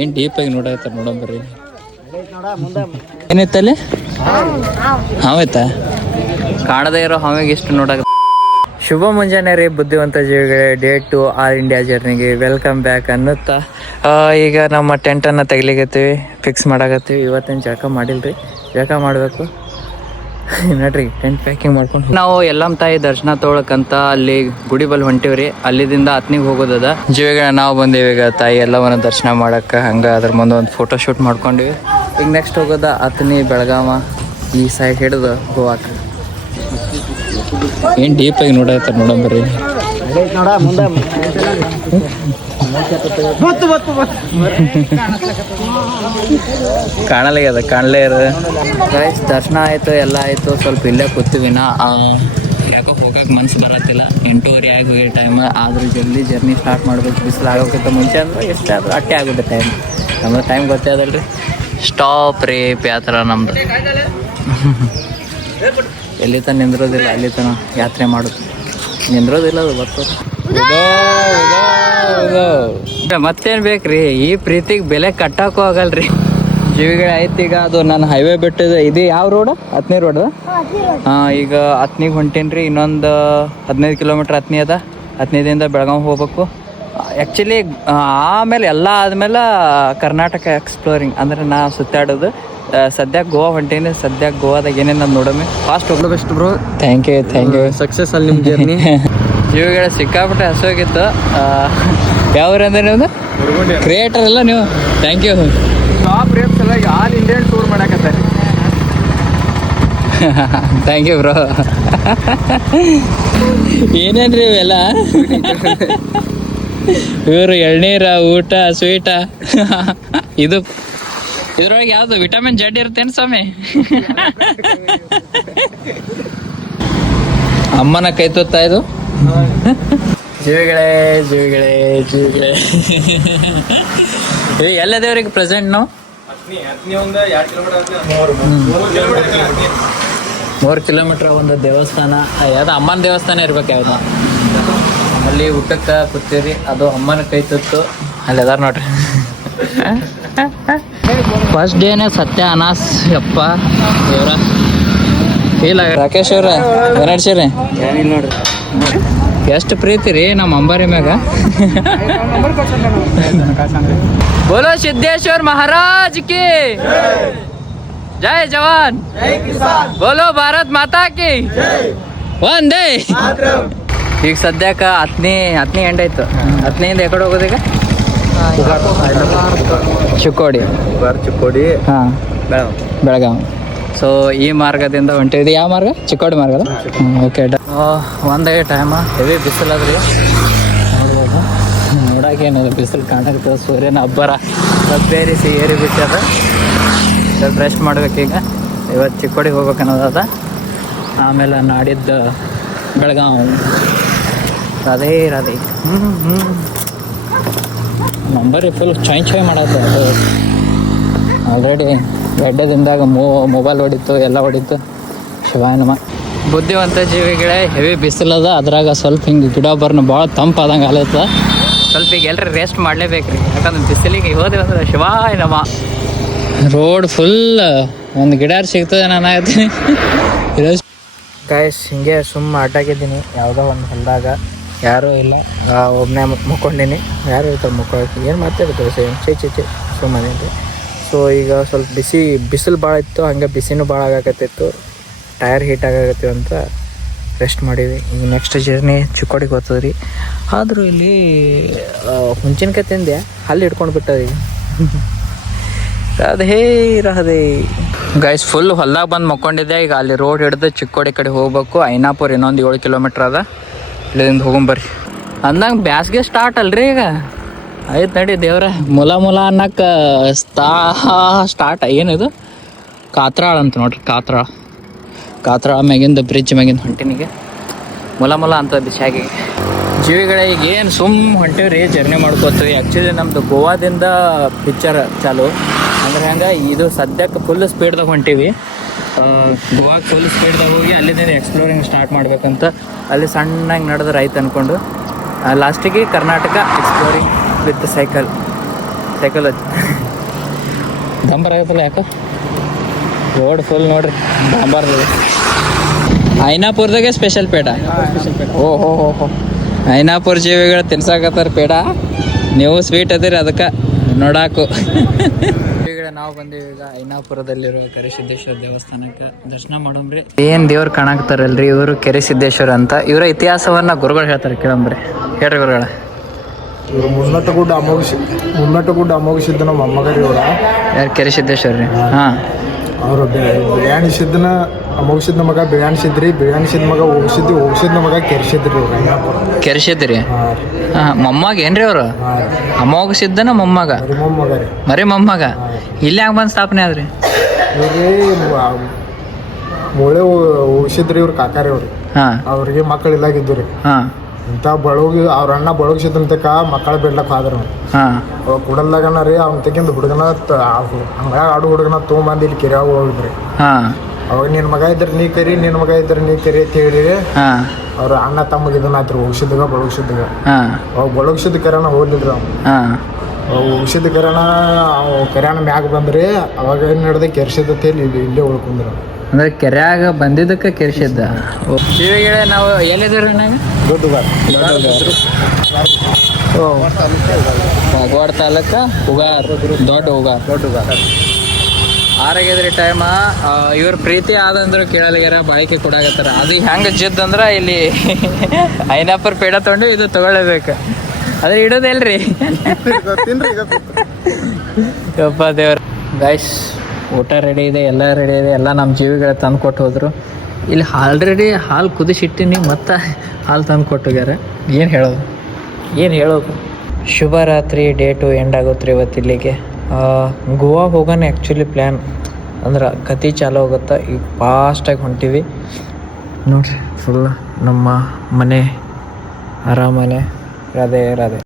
ಏನು ಡೀಪಾಗಿ ನೋಡಾಯ್ತಾರ ನೋಡಂಬರ್ರಿ. ಏನಿತ್ತಲ್ಲಿ ಹಾವಾಯ್ತಾ? ಕಾಣದೇ ಇರೋ ಹಾವಿಗೆ ಇಷ್ಟು ನೋಡಕ. ಶುಭ ಮುಂಜಾನೆ ರೀ ಬುದ್ಧಿವಂತ ಜೀವಿಗಳೇ. ಡೇ 2 ಆಲ್ ಇಂಡಿಯಾ ಜರ್ನಿಗೆ ವೆಲ್ಕಮ್ ಬ್ಯಾಕ್ ಅನ್ನುತ್ತಾ ಈಗ ನಮ್ಮ ಟೆಂಟನ್ನು ತೆಗಿಲಿಕತ್ತೀವಿ, ಫಿಕ್ಸ್ ಮಾಡಾಕತ್ತೀವಿ. ಇವತ್ತೇನು ಜಳಕ ಮಾಡಿಲ್ರಿ, ಜಳಕ ಮಾಡಬೇಕು ನೋಡ್ರಿ. ಟೆಂಟ್ ಪ್ಯಾಕಿಂಗ್ ಮಾಡ್ಕೊಂಡು ನಾವು ಎಲ್ಲಮ್ಮ ತಾಯಿ ದರ್ಶನ ತೊಗೊಳಕಂತ ಅಲ್ಲಿ ಗುಡಿ ಬಲ್ ಹೊಂಟಿವ್ರಿ. ಅಲ್ಲಿದಿಂದ ಹತ್ನಿಗೆ ಹೋಗೋದದ. ಜೀವಿಗಳ ನಾವು ಬಂದೇವಿ ಈಗ ತಾಯಿ ಎಲ್ಲವನ್ನ ದರ್ಶನ ಮಾಡಕ್ಕೆ. ಹಂಗೆ ಅದ್ರ ಮುಂದೆ ಒಂದು ಫೋಟೋ ಶೂಟ್ ಮಾಡ್ಕೊಂಡಿವಿ. ಈಗ ನೆಕ್ಸ್ಟ್ ಹೋಗೋದ ಹತ್ನಿ ಬೆಳಗಾವ ಈ ಸೈಡ್ ಹಿಡಿದು ಗೋವಾಕ್ಕೆ. ಏನು ಡೀಪಾಗಿ ನೋಡಾಯ್ತಾರ ನೋಡಂಬರ್ರಿ. ಕಾಣಲಾಗ್ಯದ, ಕಾಣಲೇ ಇರೋದು. ದರ್ಶನ ಆಯಿತು, ಎಲ್ಲ ಆಯಿತು. ಸ್ವಲ್ಪ ಇಲ್ಲೇ ಕೂತೀವಿನ ಯಾಕೋ ಹೋಗಕ್ಕೆ ಮನ್ಸು ಬರತ್ತಿಲ್ಲ. 8:30 ಆಗಿ ಹೋಗಿ ಟೈಮ್ ಆದರೂ ಜಲ್ದಿ ಜರ್ನಿ ಸ್ಟಾರ್ಟ್ ಮಾಡ್ಬೇಕು. ಬಿಸಿಲು ಆಗೋಕ್ಕಿಂತ ಮುಂಚೆ ಅಂದ್ರೆ ಎಷ್ಟಾದರೂ ಅಟ್ಟೆ ಆಗುತ್ತೆ ಟೈಮ್. ನಮ್ದು ಟೈಮ್ ಗೊತ್ತೇ ಅದಲ್ರಿ. ಸ್ಟಾಪ್ ರೇಪ್ ಯಾತ್ರ ನಮ್ದು. ಎಲ್ಲಿ ತನ ನಿಂದ್ರೋದಿಲ್ಲ, ಅಲ್ಲಿ ತನ ಯಾತ್ರೆ ಮಾಡೋದು. ನಿಂದ್ರೋದಿಲ್ಲ, ಅದು ಬರ್ತದೆ. ಮತ್ತೇನು ಬೇಕ್ರಿ, ಈ ಪ್ರೀತಿಗೆ ಬೆಲೆ ಕಟ್ಟಕ್ಕೂ ಆಗಲ್ರಿ. ಜೀವಿಗಳ ಆಯ್ತು. ಈಗ ಅದು ನಾನು ಹೈವೇ ಬಿಟ್ಟಿದೆ. ಇದು ಯಾವ ರೋಡ್? ಹತ್ನಿ ರೋಡ್. ಹಾಂ, ಈಗ ಹತ್ನಿಗೆ ಹೊಂಟೇನ್ರಿ. ಇನ್ನೊಂದು 15 ಕಿಲೋಮೀಟ್ರ್ ಹತ್ನಿ ಅದ. ಹತ್ನಿದಿಂದ ಬೆಳಗಾವಿ ಹೋಗ್ಬೇಕು. ಆ್ಯಕ್ಚುಲಿ ಆಮೇಲೆ ಎಲ್ಲ ಆದಮೇಲೆ ಕರ್ನಾಟಕ ಎಕ್ಸ್ಪ್ಲೋರಿಂಗ್ ಅಂದರೆ ನಾ ಸುತ್ತಾಡೋದು. ಸದ್ಯಕ್ಕೆ ಗೋವಾ ಹೊಂಟೀನಿ. ಸದ್ಯಕ್ಕೆ ಗೋವಾದಾಗ ಏನೇನು ನೋಡೋಮಿ. ಫಾಸ್ಟ್ ಹೋಗ್ಲೋ best bro. Thank you. Success ಅಲ್ಲಿ ನಿಮ್ಮ ಜರ್ನಿ. ಜೀವಿಗಳ ಸಿಕ್ಕಾಪಟ್ಟೆ ಹಸುವಾಗಿತ್ತು. ಯಾವ್ರಂದ್ರೆ ನೀವು ಕ್ರಿಯೇಟರ್ ಅಲ್ಲ ನೀವು? Thank you. ಟಾಪ್ ರೇಪ್ ಸಲುವಾಗಿ ಆಲ್ ಇಂಡಿಯನ್ ಟೂರ್ ಮಾಡಕತ್ತಾರೆ. Thank you bro. ಏನೇನ್ರಿ ಇವೆಲ್ಲ? ಇವರು ಎಳ್ನೀರ, ಊಟ, ಸ್ವೀಟ. ಇದ್ರೊಳಗೆ ಯಾವುದು ವಿಟಮಿನ್ ಜಡ್ ಇರ್ತೇನೆ ಸ್ವಾಮಿ? ಅಮ್ಮನ ಕೈ ತುತ್ತಾ ಇದು. ಜೀವಿಗಳೇ ಎಲ್ಲ ದೇವ್ರಿಗೆ ಪ್ರೆಸೆಂಟ್ ನಾವು 3 ಕಿಲೋಮೀಟ್ರ್ ಒಂದು ದೇವಸ್ಥಾನ. ಯಾವ್ದು ಅಮ್ಮನ ದೇವಸ್ಥಾನ ಇರ್ಬೇಕು ಯಾವ್ದು. ಅಲ್ಲಿ ಊಟಕ್ಕೆ ಕೂತೀರಿ. ಅದು ಅಮ್ಮನ ಕೈ ತುತ್ತು ಅಲ್ಲಿ ಅದಾರ ನೋಡ್ರಿ. ಫಸ್ಟ್ ಡೇನೇ ಸತ್ಯ ಅನಾಸ್. ಯಪ್ಪ ದೇವ್ರ ಇಲ್ಲ. ರಾಕೇಶ್ ಅವ್ರ ಏನಾಡ್ಸಿರಿ? ಏನಿಲ್ಲ ನೋಡ್ರಿ. ಎಷ್ಟು ಪ್ರೀತಿ ರೀ ನಮ್ಮ ಅಂಬಾರಿ ಮ್ಯಾಗ. ಬೋಲೋ ಸಿದ್ದೇಶ್ವರ್ ಮಹಾರಾಜ್ ಕಿ ಜೈ ಜವಾನ್, ಬೋಲೋ ಭಾರತ್ ಮಾತಾ ಕಿ ಒಂದೇ. ಈಗ ಸದ್ಯಕ್ಕೆ ಹತ್ನಿ ಎಂಡ್ ಆಯ್ತು. ಹತ್ನಿಯಿಂದ ಎಕಡೆ ಹೋಗೋದು ಈಗ? ಚಿಕ್ಕೋಡಿ. ಹಾಂ, ಬೆಳಗಾವಿ. ಸೊ ಈ ಮಾರ್ಗದಿಂದ ಹೊಂಟಿದ್ದು. ಯಾವ ಮಾರ್ಗ? ಚಿಕ್ಕೋಡಿ ಮಾರ್ಗ. ಓಕೆ. ಒಂದೇ ಟೈಮ ಹೆವಿ ಬಿಸಿಲಾದ್ರಿ. ನೋಡೋಕೇನದು ಬಿಸಿಲು ಕಾಣಾಗ್ತದೆ. ಸೂರ್ಯನ ಅಬ್ಬರ ಬೇರಿಸಿ ಏರಿ ಬಿಟ್ಟದ. ಸ್ವಲ್ಪ ರೆಸ್ಟ್ ಮಾಡ್ಬೇಕೀಗ. ಇವತ್ತು ಚಿಕ್ಕೋಡಿಗೆ ಹೋಗ್ಬೇಕು ಅನ್ನೋದದ. ಆಮೇಲೆ ನಾಡಿದ್ದು ಬೆಳಗಾವಿ. ರಾಧೆ. ನಂಬರಿ ಫುಲ್ ಚಾಯ್ ಮಾಡತ್ತೆ. ಅದು ಆಲ್ರೆಡಿ ಗಡ್ಡೆದಿಂದಾಗ ಮೊಬೈಲ್ ಹೊಡಿತು, ಎಲ್ಲ ಹೊಡಿತು. ಶಿವಾಯನಮ. ಬುದ್ಧಿವಂತ ಜೀವಿಗಳೇ, ಹೆವಿ ಬಿಸಿಲದ. ಅದ್ರಾಗ ಸ್ವಲ್ಪ ಹಿಂಗೆ ಗಿಡ ಬರ್ನ ಭಾಳ ತಂಪಾದಂಗೆ ಆಲತ್ತ. ಸ್ವಲ್ಪ ಈಗ ಎಲ್ಲರೂ ರೆಸ್ಟ್ ಮಾಡಲೇಬೇಕ್ರಿ. ಯಾಕಂದ್ರೆ ಬಿಸಿಲಿಗೆ ಹೋದೆ ಅಂದ್ರೆ ಶಿವಾಯನಮ. ರೋಡ್ ಫುಲ್ ಒಂದು ಗಿಡ ಸಿಗ್ತದೆ. ನಾನು ಆಗ್ತೀನಿ ಗಾಯ್ಸ್. ಹಿಂಗೆ ಸುಮ್ಮ ಅಡ್ಡಾಗಿದ್ದೀನಿ ಯಾವುದೋ ಒಂದು ಹೊಲದಾಗ. ಯಾರೂ ಇಲ್ಲ, ಒಬ್ಬನೇ ಮುಕ್ಕೊಂಡೀನಿ. ಯಾರು ಇರ್ತಾರೆ ಮುಕ್ಕೊಳ್ಳೋಕೆ? ಏನು ಮಾತಾಡ್ತಾರೆ ಚೇ ಸುಮ್ಮನೆ. ಸೊ ಈಗ ಸ್ವಲ್ಪ ಬಿಸಿಲು ಭಾಳ ಇತ್ತು. ಹಂಗೆ ಬಿಸಿನೂ ಭಾಳ ಆಗಾಕತ್ತಿತ್ತು. ಟೈರ್ ಹೀಟ್ ಆಗಾಕತ್ತೀವಿ ಅಂತ ರೆಸ್ಟ್ ಮಾಡೀವಿ. ಈಗ ನೆಕ್ಸ್ಟ್ ಜರ್ನಿ ಚಿಕ್ಕೋಡಿಗೆ ಹೋಗ್ತದೆ ರೀ. ಆದರೂ ಇಲ್ಲಿ ಹುಂಚಿನಕಾಯಿ ತಿಂದೆ, ಅಲ್ಲಿ ಹಿಡ್ಕೊಂಡು ಬಿಟ್ಟದೆ. ರಾಧೇ ಗೈಸ್. ಫುಲ್ ಹೊಲ್ದಾಗ ಬಂದು ಮಕ್ಕೊಂಡಿದ್ದೆ. ಈಗ ಅಲ್ಲಿ ರೋಡ್ ಹಿಡಿದು ಚಿಕ್ಕೋಡಿ ಕಡೆ ಹೋಗ್ಬೇಕು. ಐನಾಪುರ ಇನ್ನೊಂದು 7 ಕಿಲೋಮೀಟ್ರ್ ಅದ. ಇಲ್ಲಿಂದ ಹೋಗೊಂಬರ್ರಿ. ಅಂದಂಗೆ ಬ್ಯಾಸ್ಗೆ ಸ್ಟಾರ್ಟ್ ಅಲ್ರಿ ಈಗ. ಆಯ್ತು ನಡಿ ದೇವ್ರ. ಮುಲ ಅನ್ನಕ್ಕೆ ಸ್ಟಾರ್ಟ್. ಏನಿದು? ಕಾತ್ರಾಳ ಅಂತ ನೋಡ್ರಿ. ಕಾತ್ರಾಳ ಮ್ಯಾಗಿಂದ ಬ್ರಿಡ್ಜ್ ಮ್ಯಾಗಿಂದ ಹೊಂಟಿನಿಗೆ ಮುಲ ಅಂತ ಬಿಸಿಯಾಗಿ. ಜೀವಿಗಳೇ ಈಗ ಏನು ಹೊಂಟೀವ್ರಿ, ಜರ್ನಿ ಮಾಡ್ಕೋತೀವಿ. ಆ್ಯಕ್ಚುಲಿ ನಮ್ಮದು ಗೋವಾದಿಂದ ಪಿಕ್ಚರ್ ಚಾಲು. ಅಂದ್ರೆ ಹಂಗೆ ಇದು ಸದ್ಯಕ್ಕೆ ಫುಲ್ ಸ್ಪೀಡ್ದಾಗ ಹೊಂಟೀವಿ. ಗೋವಾಗೆ ಫುಲ್ ಸ್ಪೀಡ್ದಾಗ ಹೋಗಿ ಅಲ್ಲಿಂದ ಎಕ್ಸ್ಪ್ಲೋರಿಂಗ್ ಸ್ಟಾರ್ಟ್ ಮಾಡ್ಬೇಕಂತ. ಅಲ್ಲಿ ಸಣ್ಣಗೆ ನಡೆದ್ರೆ ಆಯ್ತು ಅಂದ್ಕೊಂಡು ಲಾಸ್ಟಿಗೆ ಕರ್ನಾಟಕ ಎಕ್ಸ್ಪ್ಲೋರಿಂಗ್ ವಿತ್ ಸೈಕಲ್. ತೆಕಲ್ ಡಂಬರ್ ಆಗತ್ತಲ್ಲ ಯಾಕೋ ರೋಡ್ ಫುಲ್ ನೋಡ್ರಿ ಡಂಬರ್ದಾಗ. ಐನಾಪುರದಾಗೆ ಸ್ಪೆಷಲ್ ಪೇಡ. ಓಹೋ ಹೋ ಹೋ ಐನಾಪುರ ಜೀವಿಗಳು ತಿನ್ಸಾಕತ್ತಾರ ಪೇಡ. ನೀವು ಸ್ವೀಟ್ ಅದಿರಿ ಅದಕ್ಕೆ ನೋಡಾಕು. ನಾವು ಬಂದೀವಿ ಈಗ ಐನಾಪುರದಲ್ಲಿರುವ ಕೆರೆಸಿದ್ದೇಶ್ವರ ದೇವಸ್ಥಾನಕ್ಕೆ ದರ್ಶನ ಮಾಡೋಮ್ರಿ. ಏನ್ ದೇವ್ರು ಕಾಣಾಕ್ತಾರಲ್ರಿ ಇವರು ಕೆರೆಸಿದ್ದೇಶ್ವರ ಅಂತ. ಇವರ ಇತಿಹಾಸವನ್ನ ಗುರುಗಳು ಹೇಳ್ತಾರೆ ಕೇಳಂಬ್ರಿ. ಹೇಳ್ರಿ ಗುರುಗಳ. ಇವರು ಮುನ್ನಟ್ಟಗುಡ್ಡ ಅಮೋಘ ಸಿದ್ಧ ನಮ್ಮ ಮೊಮ್ಮಗರಿ ಇವರ ಯಾರು ಕೆರೆಸಿದ್ದೇಶ್ವರ ರೀ. ಹಾ ಅವರು ಬಿಳಿಯಾಣಿ ಸಿದ್ದನ ಅಮೋಘ ಸಿದ್ಧ ಮಗ ಬಿಳಿಯಾಣಿ ಸಿದ್ರಿ, ಬಿಳಿಯಾಣಿ ಸಿದ್ಧ ಮಗ ಹೋಗಿಸಿದ್ದ ಮಗ ಕೆರೆಸಿದ್ರಿ ಇವ್ರು ಐನಾಪುರ. ಕೆರೆಸಿದ್ರಿ. ಹಾ ಮೊಮ್ಮಗ ಏನ್ರಿ ಅವರು? ಅಮೋಘ ಸಿದ್ದನ ಮೊಮ್ಮಗ, ಮೊಮ್ಮಗ ರೀ, ಮರಿ ಮೊಮ್ಮಗ. ಇಲ್ಲಿ ಹ್ಯಾಂಗ ಬಂದು ಸ್ಥಾಪನೆ ಆದ್ರಿ ಇವ್ರಿಗೆ? ಮೂಳೆ ಹೋಗಿಸಿದ್ರಿ ಇವ್ರ ಕಾಕಾರಿ ಅವ್ರಿ. ಹಾ ಅವ್ರಿಗೆ ಮಕ್ಕಳು ಇಲ್ಲಾಗಿದ್ದು ರೀ. ಹಾ ಇಂಥ ಬಳಗಿ ಅವ್ರ ಅಣ್ಣ ಬಳಗಿಸಿದಂತಕ ಮಕ್ಕಳ ಬಿಡ್ಲಕ್ಕ ಆದ್ರ ಹಾ ಅವಾಗ ಕುಡಲ್ದಾಗನ ರೀ ಅವ್ನ ತೆಗಿಂದ ಹುಡುಗನ ಹಂಗಾಗಿ ಆಡು ಹುಡುಗನ ತೊಗೊಂಬಂದು ಇಲ್ಲಿ ಕೆರೆಯಾಗ ಹೋಗಿದ್ರಿ. ಹಾ ಅವಾಗ ನಿನ್ನ ಮಗ ಇದ್ರೆ ನೀ ಕರಿ, ನಿನ್ನ ಮಗ ಇದ್ರೆ ನೀ ಕರಿ ಅಂತ ಹೇಳಿ ಹಾ ಅವ್ರ ಅಣ್ಣ ತಮ್ಮಗೆ ಇದನ್ನ ಆತ್ರಿ ಹೋಗಿಸಿದಾಗ ಬಳಗಿಸಿದಾಗ. ಹಾ ಅವಾಗ ಬಳಗಿಸಿದ ಕರೆನ ಹೋಗ್ಲಿಲ್ರಿ ಅವ್ನು. ಹಾ ಹೋಗಿಸಿದ ಕರೆನ ಕರೆನ ಮ್ಯಾಗ ಬಂದ್ರಿ. ಅವಾಗ ಏನು ನಡೆದ ಕೆರ್ಸಿದತ್ತೆ ಇಲ್ಲೇ ಉಳ್ಕೊಂಡ್ರಿ. ಅಂದ್ರೆ ಕೆರೆಯಾಗ ಬಂದಿದ್ದಕ್ಕೆ ಕೆರೆಸಿದ್ದ. ಜೀವಿಗಳೇ ನಾವು ಎಲ್ಲಿದ್ದೀರ ನಾವು? ವಾಗವಾಡ ತಾಲೂಕ ಉಗಾರ್, ದೊಡ್ಡ ಉಗಾರ್. ಆರಾಗಿದ್ರಿ ಟೈಮ. ಇವ್ರ ಪ್ರೀತಿ ಆದಂದ್ರು ಕೇಳಲಿಗಾರ ಬಾಳಿಕೆ ಕೊಡಾಕತ್ತಾರ. ಅದು ಹೆಂಗೆ ಜಿದ್ ಅಂದ್ರೆ ಇಲ್ಲಿ ಐನಾಪುರ ಪೇಡ ತೊಗೊಂಡು ಇದು ತಗೊಳ್ಳೇಬೇಕು. ಅದ್ರ ಇಡೋದಿಲ್ರಿ. ಯಪ್ಪ ದೇವ್ರ. ಗೈಸ್ ಊಟ ರೆಡಿ ಇದೆ, ಎಲ್ಲ ರೆಡಿ ಇದೆ. ಎಲ್ಲ ನಮ್ಮ ಜೀವಿಗಳ ತಂದು ಕೊಟ್ಟು ಹೋದ್ರು. ಇಲ್ಲಿ ಆಲ್ರೆಡಿ ಹಾಲು ಕುದಿಸಿಟ್ಟಿನಿ, ಮತ್ತು ಹಾಲು ತಂದು ಕೊಟ್ಟೋಗ್ಯಾರ. ಏನು ಹೇಳೋದು? ಶುಭರಾತ್ರಿ. ಡೇಟು ಎಂಡ್ ಆಗುತ್ತೆ ರೀ ಇವತ್ತು ಇಲ್ಲಿಗೆ. ಗೋವಾ ಹೋಗೋಣ ಆ್ಯಕ್ಚುಲಿ ಪ್ಲ್ಯಾನ್. ಅಂದ್ರೆ ಕತೆ ಚಾಲು ಹೋಗುತ್ತೆ. ಈಗ ಫಾಸ್ಟಾಗಿ ಹೊಂಟೀವಿ ನೋಡ್ರಿ. ಫುಲ್ ನಮ್ಮ ಮನೆ ಆರಾಮನೆ. ರಾಧೆ ರಾಧೆ.